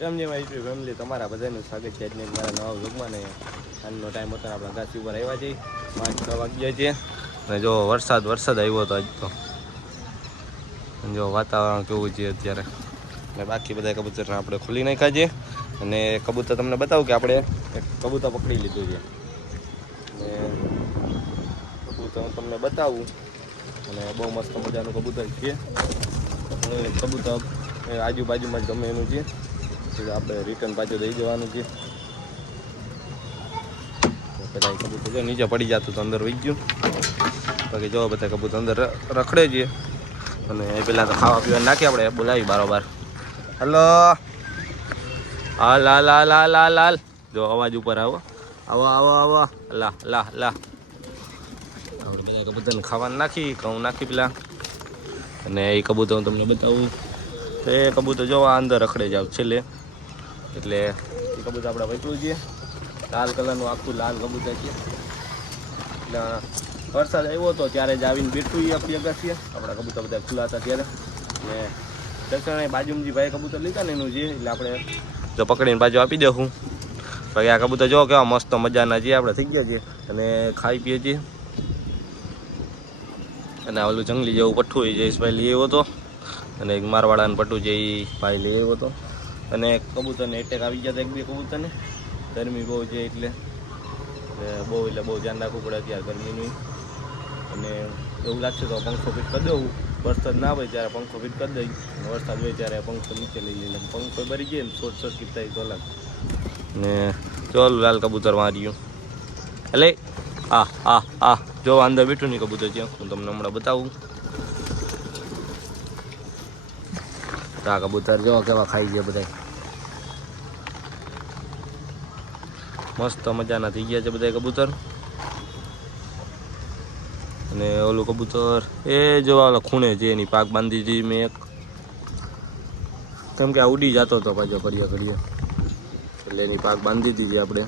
કેમ છે મારી યુટ્યુબ ફેમિલી, તમારા બધાનું સ્વાગત છે આજની મારા નવા વ્લોગમાં. ને આજનો ટાઈમ હતો આપણા ગાછી ઉપર આવ્યા છીએ 5-6 વાગ્યા છે. અને જો વરસાદ આવ્યો હતો આજ તો. જો વાતાવરણ કેવું છે અત્યારે. અને બાકી બધા કબૂતરને આપણે ખોલી નાખ્યા છે. અને કબૂતર તમને બતાવું કે આપણે એક કબૂતર પકડી લીધું છે. અને કબૂતર હું તમને બતાવું. અને બહુ મસ્ત મજાનું કબૂતર છે. કબૂતર આજુબાજુમાં જ ગમે એનું છે. આપણે રિટર્ન પાછું દઈ જવાનું છે. પેલા કબૂતર જો નીચે પડી જતું તો અંદર વહી ગયું. બાકી જો બધા કબૂતર અંદર રખડે છે. અને પેલા તો ખાવા પીવા નાખી આપણે બોલાવી બારોબાર. હલો હાલ હાલ હાલ હાલ હાલ હાલ. જો અવાજ ઉપર આવો આવો આવો આવો. લા લા લા. આપણે બધા કબૂતરને ખાવાનું નાખી ઘઉં નાખી પેલા. અને એ કબૂતર હું તમને બતાવું તો એ કબૂતર જો આ અંદર રખડે જાવ છેલ્લે. એટલે એ કબૂતર આપણે વૈકલું છે. લાલ કલરનું આખું લાલ કબૂતર છે. એટલે વરસાદ આવ્યો હતો ત્યારે જ આવીને બેઠું એ આપણી અગાસીએ. આપણા કબૂતર બધા ખુલ્લા હતા ત્યારે. ને દર્શન બાજુમાં જે ભાઈ કબૂતર લીધા ને એનું છે એટલે આપણે જો પકડીને બાજુ આપી દઉં. બાકી આ કબૂતર જો કેવા મસ્ત મજાના છે. આપણે થઈ ગયા છીએ અને ખાઈ પીએ છીએ. અને ઓલું જંગલી જેવું પઠ્ઠું એ જયેશભાઈ લઈ આવ્યો હતો. અને એક મારવાડાનું પટ્ટું છે એ ભાઈ લઈ આવ્યો હતો. અને કબૂતરને એટેક આવી ગયા હતા એક બે કબૂતરને. ગરમી બહુ છે એટલે બહુ ધ્યાન રાખવું પડે અત્યારે ગરમીનું. અને એવું લાગશે તો પંખો ફિટ કરી દઉં. વરસાદ ના હોય ત્યારે પંખો ફિટ કરી દઈ. વરસાદ હોય ત્યારે પંખો નીચે લઈ લઈએ. પંખો ભરી ગયો ને શોર્ટ સર્કિટ થાય તો અલગ. ને ચાલો લાલ કબૂતર માર્યું એટલે આ જો અંદર બેઠું નહીં કબૂતર છે. હું તમને હમણાં બતાવું. આ કબૂતર જો કેવા ખાઈ ગયા બધા. મસ્ત મજાના થઈ ગયા છે બધા કબૂતર. અને ઓલું કબૂતર એ જોવા ઓલા ખૂણે છે એની પાક બાંધી હતી મેં એક. કેમ કે આ ઉડી જતો હતો પાછો ઘડીએ. એટલે એની પાક બાંધી દીધી આપણે.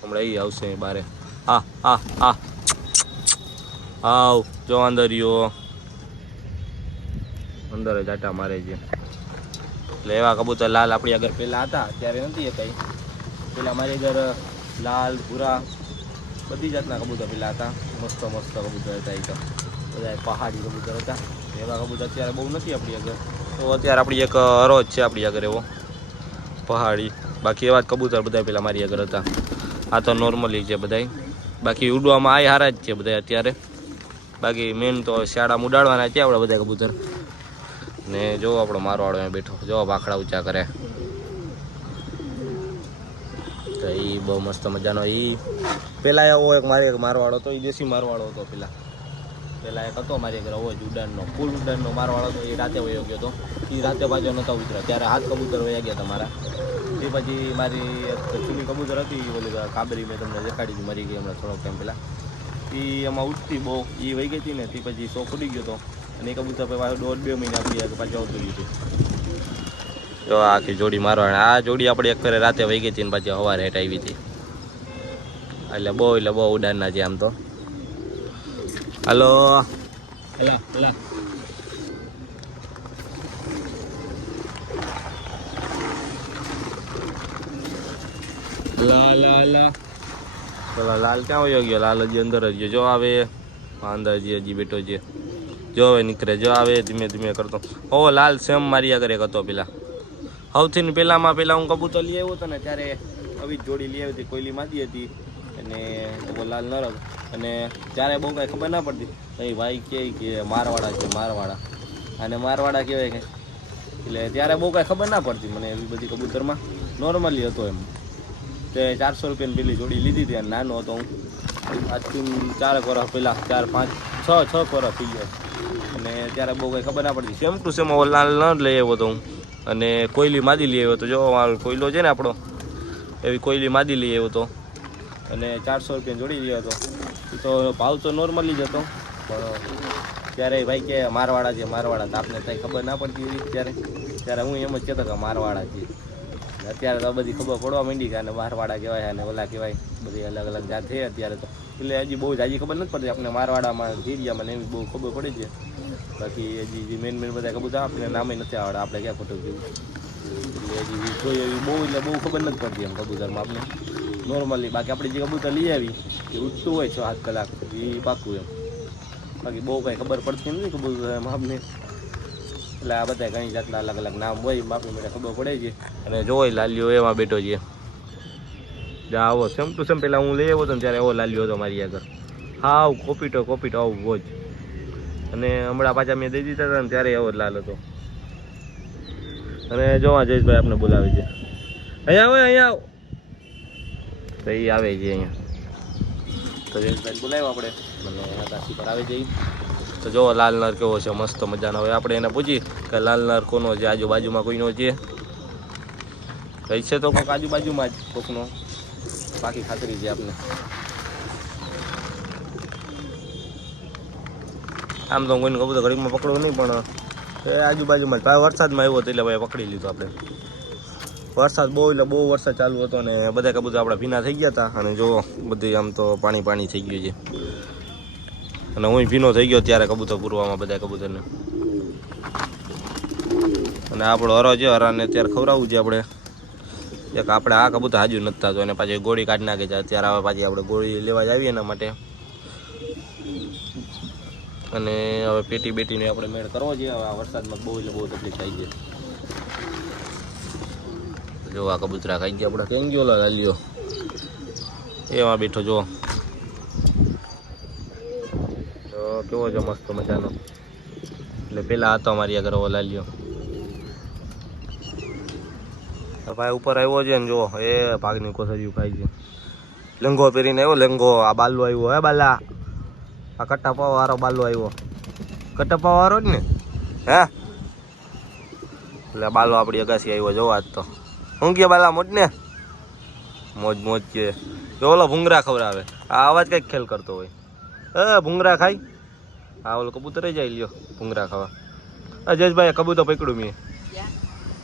હમણાં એ આવશે બારે. આવ જો અંદર રહ્યો. અંદર જ આટા મારે છે. એટલે એવા કબૂતર લાલ આપણી આગળ પહેલાં હતા ત્યારે નથી હતા. પેલા મારી ઘર લાલ ભૂરા બધી જાતના કબૂતર પેલા હતા. મસ્ત કબૂતર હતા. એ તો બધા પહાડી કબૂતર હતા. એવા કબૂતર અત્યારે બહુ નથી આપણી આગળ. તો અત્યારે આપણી એક હરોજ છે આપણી આગળ એવો પહાડી. બાકી એવા જ કબૂતર બધા પેલા મારી આગળ હતા. આ તો નોર્મલી છે બધા. બાકી ઉડવામાં આ હારા જ છે બધા અત્યારે. બાકી મેન તો શાળામાં ઉડાડવાના છે આપણા બધા કબૂતર. ને જો આપણો મારવાડો અહીંયા બેઠો જો ભાખડા ઊંચા કરે. તો એ બહુ મસ્ત મજાનો. એ પેલા એવો એક મારવાડો હતો. એ દેશી મારવાડો હતો પેલા એક હતો મારી ઘરે હોય ઉડાનનો ફૂલ ઉડાનનો મારવાડો હતો. એ રાતે વયો ગયો હતો. એ રાતે પાછો નહોતા ઉતર્યા ત્યારે 7 કબૂતર વયા ગયા હતા મારા. એ પછી મારી એક જૂની કબૂતર હતી ઓલી કાબરી મેં તમને દેખાડી હતી મરી ગઈ હમણાં થોડોક ટાઈમ પહેલાં. એ એમાં ઉઠતી બહુ એ વહી ગઈ હતી ને તે પછી શોખ ઉડી ગયો હતો. અને એ કબૂતર પાછું 1.5-2 મહિના આપણી પાછું આવતું રહ્યું હતું. જો આખી જોડી મારવાડ. આ જોડી આપણે એક ફેરે રાતે વહી ગઈ હતી ને પાછી સવારે હેઠ આવી હતી. એટલે બહુ ઉડાનના છે આમ તો. હાલો પેલા લાલ ક્યાં વયો ગયો? લાલ હજી અંદર જ જો આવે. અંદર હજી બેઠો છે. જો હવે નીકળે જો આવે ધીમે ધીમે કરતો. ઓ લાલ સેમ મારી આગળ એક હતો પેલા. સૌથી પેલા હું કબૂતર લઈ આવ્યો હતો ને ત્યારે આવી જોડી લઈ આવી હતી. કોયલી માદી હતી અને લાલ નરક. અને ત્યારે બહુ કાંઈ ખબર ના પડતી. એ ભાઈ કે મારવાડા છે મારવાડા. અને મારવાડા કહેવાય કે એટલે ત્યારે બહુ કાંઈ ખબર ના પડતી મને એવી બધી કબૂતરમાં. નોર્મલી હતો એમ. તે 400 રૂપિયાની પેલી જોડી લીધી હતી. અને નાનો હતો હું. આજથી 4 વર્ષ પહેલાં 4, 5, 6 વર્ષ થઈ ગયો. અને ત્યારે બહુ કંઈ ખબર ના પડતી. સેમ ટુ સેમ લાલ ન લઈ આવ્યો હતો હું. અને કોયલી માદી લઈ આવ્યો હતો. જો કોયલો છે ને આપણો એવી કોયલી માદી લઈ આવ્યો હતો. અને 400 રૂપિયાની જોડી લઈ હતો. એ તો ભાવ તો નોર્મલી જ હતો. પણ ત્યારે ભાઈ કે મારવાડા છે મારવાડા. તો આપણે કંઈ ખબર ના પડતી એવી ત્યારે હું એમ જ કહેતો કે મારવાડા છે. અત્યારે તો બધી ખબર પડવા માંડી કે આને મારવાડા કહેવાય અને ઓલા કહેવાય. બધી અલગ અલગ જાત છે અત્યારે તો. એટલે હજી બહુ જાજી ખબર નથી પડતી. આપણે મારવાડામાં ધીરિયામાં એવી બહુ ખબર પડી છે. બાકી હજી મેન બધા કબૂતર આપણે નામે નથી આવડે. આપણે ક્યાં ફોટો જોયું. એટલે હજી જોઈએ એવી બહુ એટલે બહુ ખબર નથી પડતી એમ કબૂતરમાં આપણે નોર્મલી. બાકી આપણે જે કબૂતર લઈ આવી એ ઉડતું હોય 6-7 કલાક એ પાકું એમ. બાકી બહુ કાંઈ ખબર પડતી નથી કબૂતર એમ આપને. એટલે આ બધા ઘણી જાતના અલગ અલગ નામ હોય બાપી મને ખબર પડે છે. અને જોઈ લાલ્યો એમાં બેઠો છે જ્યાં આવો સેમ ટુ સેમ પહેલાં હું લઈ આવ્યો હતો ને ત્યારે એવો લાલ્યો હતો મારી આગળ. હાવ કોપીટો આવો જ. અને હમણાં પાછા મેં દઈ દીધા હતા ને ત્યારે એવો જ લાલ હતો. અને જોવા જયેશભાઈ આપણે બોલાવે છે. અહીંયા આવો તો એ આવે છે અહીંયા. તો જયેશભાઈ બોલાવ્યો આપણે મને એના તાસી પર આવી જઈ. તો જો લાલ નર કેવો છે મસ્ત મજાનો. હવે આપણે એને પૂછી કે લાલ નર કોનો છે, આજુબાજુમાં કોઈનો છે કઈ છે તો કોઈક આજુબાજુમાં જ કોકનો, બાકી ખાતરી છે આપને. આમ તો કોઈને કબૂતર ઘડીમાં પકડવું નહીં પણ એ આજુબાજુમાં જ. વરસાદમાં આવ્યો હતો એટલે ભાઈ પકડી લીધો આપણે. વરસાદ બહુ એટલે બહુ વરસાદ ચાલુ હતો ને બધા કબૂતર આપણા ભીના થઈ ગયા હતા. અને જો બધી આમ તો પાણી થઈ ગયું છે. અને હું ભીનો થઈ ગયો ત્યારે કબૂતર પૂરવામાં બધા કબૂતરને. અને આપણો હરો છે, હરાને અત્યારે ખવડાવવું છે આપણે. એક આપણે આ કબૂતર હાજુ નથી થતો અને પાછી ગોળી કાઢી નાખે છે. અત્યારે આવે પાછી આપણે ગોળી લેવા જ આવીએ એના માટે. અને હવે પેટી બેટીને આપણે મેળ કરવો છે. હવે આ વરસાદમાં બહુ એટલે બહુ તકલીફ થાય છે. જો આ કબૂતરા ખાઈ ગયા આપણે. કેમ ગયો લાલ્યો એમાં બેઠો જો. તો કેવો છે મસ્ત મજાનો. એટલે પેલા હતો અમારી આગળ ઓવો લાલ્યો. ભાઈ ઉપર આવ્યો છે ને જો એ ભાગની કોસરિયું ખાઈ છે. લેંગો પહેરીને આવ્યો લેંગો. આ બાલો આવ્યો હે બાલા. આ કટ્ટાપા વાળો બાલો આવ્યો. કટ્ટાપા વાળો જ ને હે. એટલે બાલો આપણી અગાસી આવ્યો જોવા જ તો. શું કે બાલા મોજ ને મોજ કે ઓલો ભૂંગરા ખવડાવે. આ અવાજ કઈક ખેલ કરતો હોય. ભૂંગરા ખાઈ. હા ઓલો કબૂતર જાય લ્યો ભૂંગરા ખાવા. જયેશભાઈ કબૂતર પકડ્યું મેં.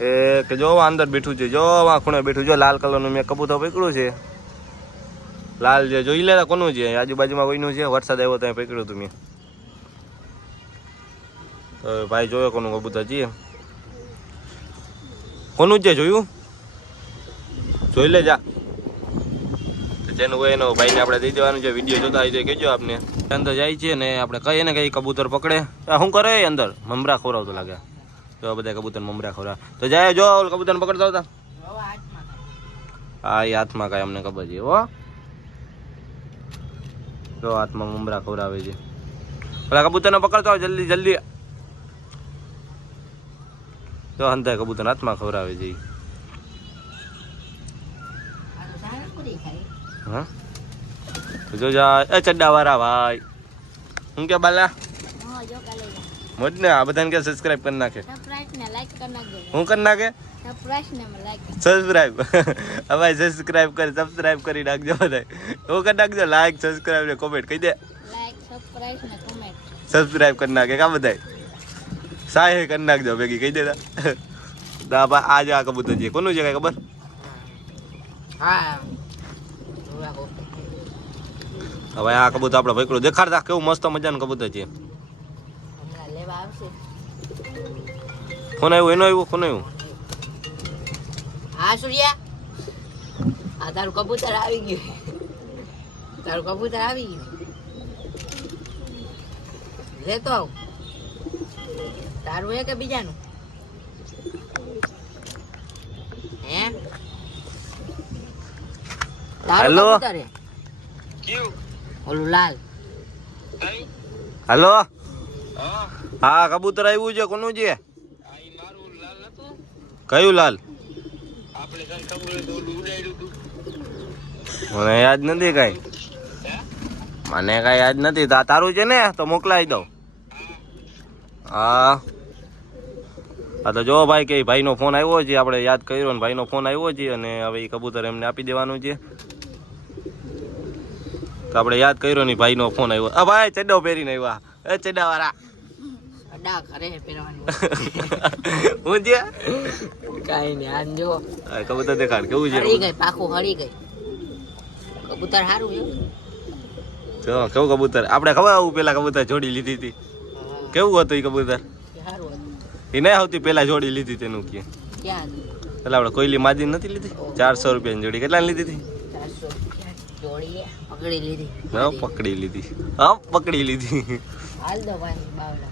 એ કે જો અંદર બેઠું છે, જો આ ખૂણે બેઠું જો લાલ કલરનું મેં કબૂતર પકડ્યું છે. લાલ જે જોઈ લે કોનું છે, આજુબાજુમાં કોઈનું છે. વરસાદ આવ્યો ત્યાં પકડ્યું હતું મેં. તો ભાઈ જોયો કોનું કબૂતર છે, કોનું છે જોયું જોઈ લે જા. જેનું હોય એનો ભાઈને આપણે દઈ દેવાનું છે. વિડીયો જોતા હોય તો કહેજો આપને. અંદર જાય છે ને આપણે કહીએ ને કઈ કબૂતર પકડે શું કરે અંદર મમરા ખવડાવતો લાગે. જો બધા કબૂતર મમરા ખવડાવે તો જાય. જો કબૂતર પકડતા હતા હા એ હાથમાં કાંઈ અમને ખબર છે. હો જો હાથમાં મમરા ખવડાવે છે. પેલા કબૂતરને પકડતા હોય જલ્દી. જો અંદર કબૂતર હાથમાં ખવડાવે છે. હા જો જા એ ચડ્ડા વાળા ભાઈ. હું કે બાલા મોજ ને. આ બધાને કે સબસ્ક્રાઇબ કરી નાખે. હું કરી નાખે સબસ્ક્રાઇબ. હવે સબસ્ક્રાઇબ કરી નાખજો બધા. હું કરી નાખજો લાઈક સબસ્ક્રાઇબ ને કોમેન્ટ કહી દે. સબસ્ક્રાઇબ કરી નાખે કા બધા. સાહે કરી નાખજો ભેગી કહી દેતા. દાબા આજે આ કબૂતર છે કોનું છે કઈ ખબર? હવે આ કબૂતર આપણે પકડ્યું દેખાડતા કેવું મસ્ત મજાનું કબૂતર છે. ફોન આવ્યો એનો આવ્યો ફોન આવ્યો. હા સૂર્યા આ તારું કબૂતર આવી ગયું. લેતો આવ. તારું હે કે બીજાનું હે? હેલો ઓલું લાલ. હેલો હા કબૂતર આવ્યું છે કોનું છે? કયું લાલ? મને યાદ નથી કઈ. મને કઈ યાદ નથી. તારું છે ને તો મોકલાવી દઉં. હા તો જો ભાઈ કે ભાઈનો ફોન આવ્યો છે. આપણે યાદ કર્યો ને ભાઈનો ફોન આવ્યો છે અને હવે એ કબૂતર એમને આપી દેવાનું છે. તો આપણે યાદ કર્યો ને ભાઈનો ફોન આવ્યો. આ ભાઈ ચડ્ડો પહેરીને આવ્યા. એ ચડ્ડા વાળા હું છે કઈ નઈ. આન જો કબૂતર દેખાડ કેવું છે. હળી ગઈ પાખું હળી ગઈ. કબૂતર સારું છે. જો કેવું કબૂતર. આપણે ખબર આવું પેલા કબૂતર જોડી લીધી હતી કેવું હતું એ કબૂતર? સારું હતું. એ નહીં આવતી પેલા જોડી લીધી તેનું કે ક્યાં હતું? પેલા આપણે કોયલી માદી નથી લીધી 400 રૂપિયાની જોડી કેટલાની લીધી હતી 400 રૂપિયા જોડીએ પકડી લીધી. હા પકડી લીધી હા પકડી લીધી હાલ દો ભાઈ બાવડા.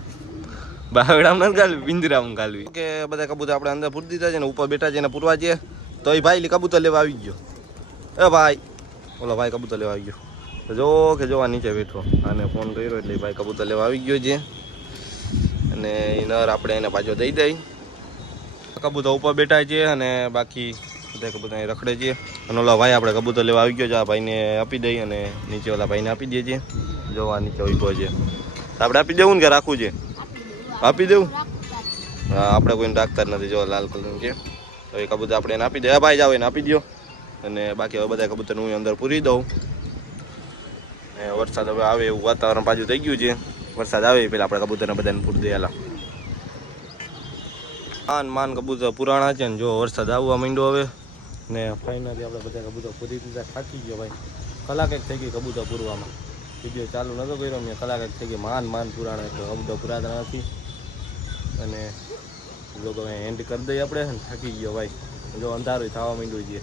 બાવડામાં નથી ગાલવી પિંજરામાં ગાલવી કે બધા કબૂતર આપણે અંદર પૂરી દીધા છે ને ઉપર બેઠા છે ને પૂરવા છે તો એ ભાઈ કબૂતર લેવા આવી ગયો એ ભાઈ ઓલો ભાઈ કબૂતર લેવા આવી ગયો તો જો કે જોવા નીચે બેઠો આને ફોન કર્યો એટલે ભાઈ કબૂતર લેવા આવી ગયો છે અને એ નર આપણે એને પાછો દઈ દઈ કબૂતર ઉપર બેઠા છે અને બાકી બધા કબૂતર અહીં રખડે છે અને ઓલા ભાઈ આપણે કબૂતર લેવા આવી ગયો છે આ ભાઈને આપી દઈ અને નીચે ઓલા ભાઈને આપી દઈએ છીએ જોવા નીચે ઉભો છે આપણે આપી દેવું ને કે રાખવું છે આપી દેવું હા આપણે કોઈને રાખતા જ નથી જો લાલ કલરનું છે તો એ કબૂતર આપણે એને આપી દે ભાઈ જાવ એને આપી દો અને બાકી હવે બધા કબૂતર હું અંદર પૂરી દઉં ને વરસાદ હવે આવે એવું વાતાવરણ પાછું થઈ ગયું છે વરસાદ આવે પેલા આપણે કબૂતરને બધાને પૂરી દઈએ માન કબૂતર પુરાણા છે ને જો વરસાદ આવવા માંડ્યો હવે ને ફાઇનલી આપણે બધા કબૂતર પૂરી દીધા થાકી ગયો ભાઈ કલાક એક થઈ ગઈ કબૂતર પૂરવામાં વિડીયો ચાલુ નહોતો કર્યો મેં કલાક એક થઈ ગઈ માન પુરાણા એટલે કબૂતર પુરાતા નથી અને લોકો એન્ડ કરી દઈએ આપણે થાકી ગયો ભાઈ જો અંધારું થવા માંડ્યું છે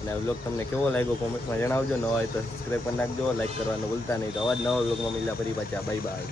અને આ વ્લોગ તમને કેવો લાગ્યો કોમેન્ટમાં જણાવજો નવા હોય તો સબસ્ક્રાઈબ કરી નાખજો લાઈક કરવાનું ભૂલતા નહીં તો અવાજ નવા વ્લોગમાં મળ્યા ફરી પાછા બાય બાય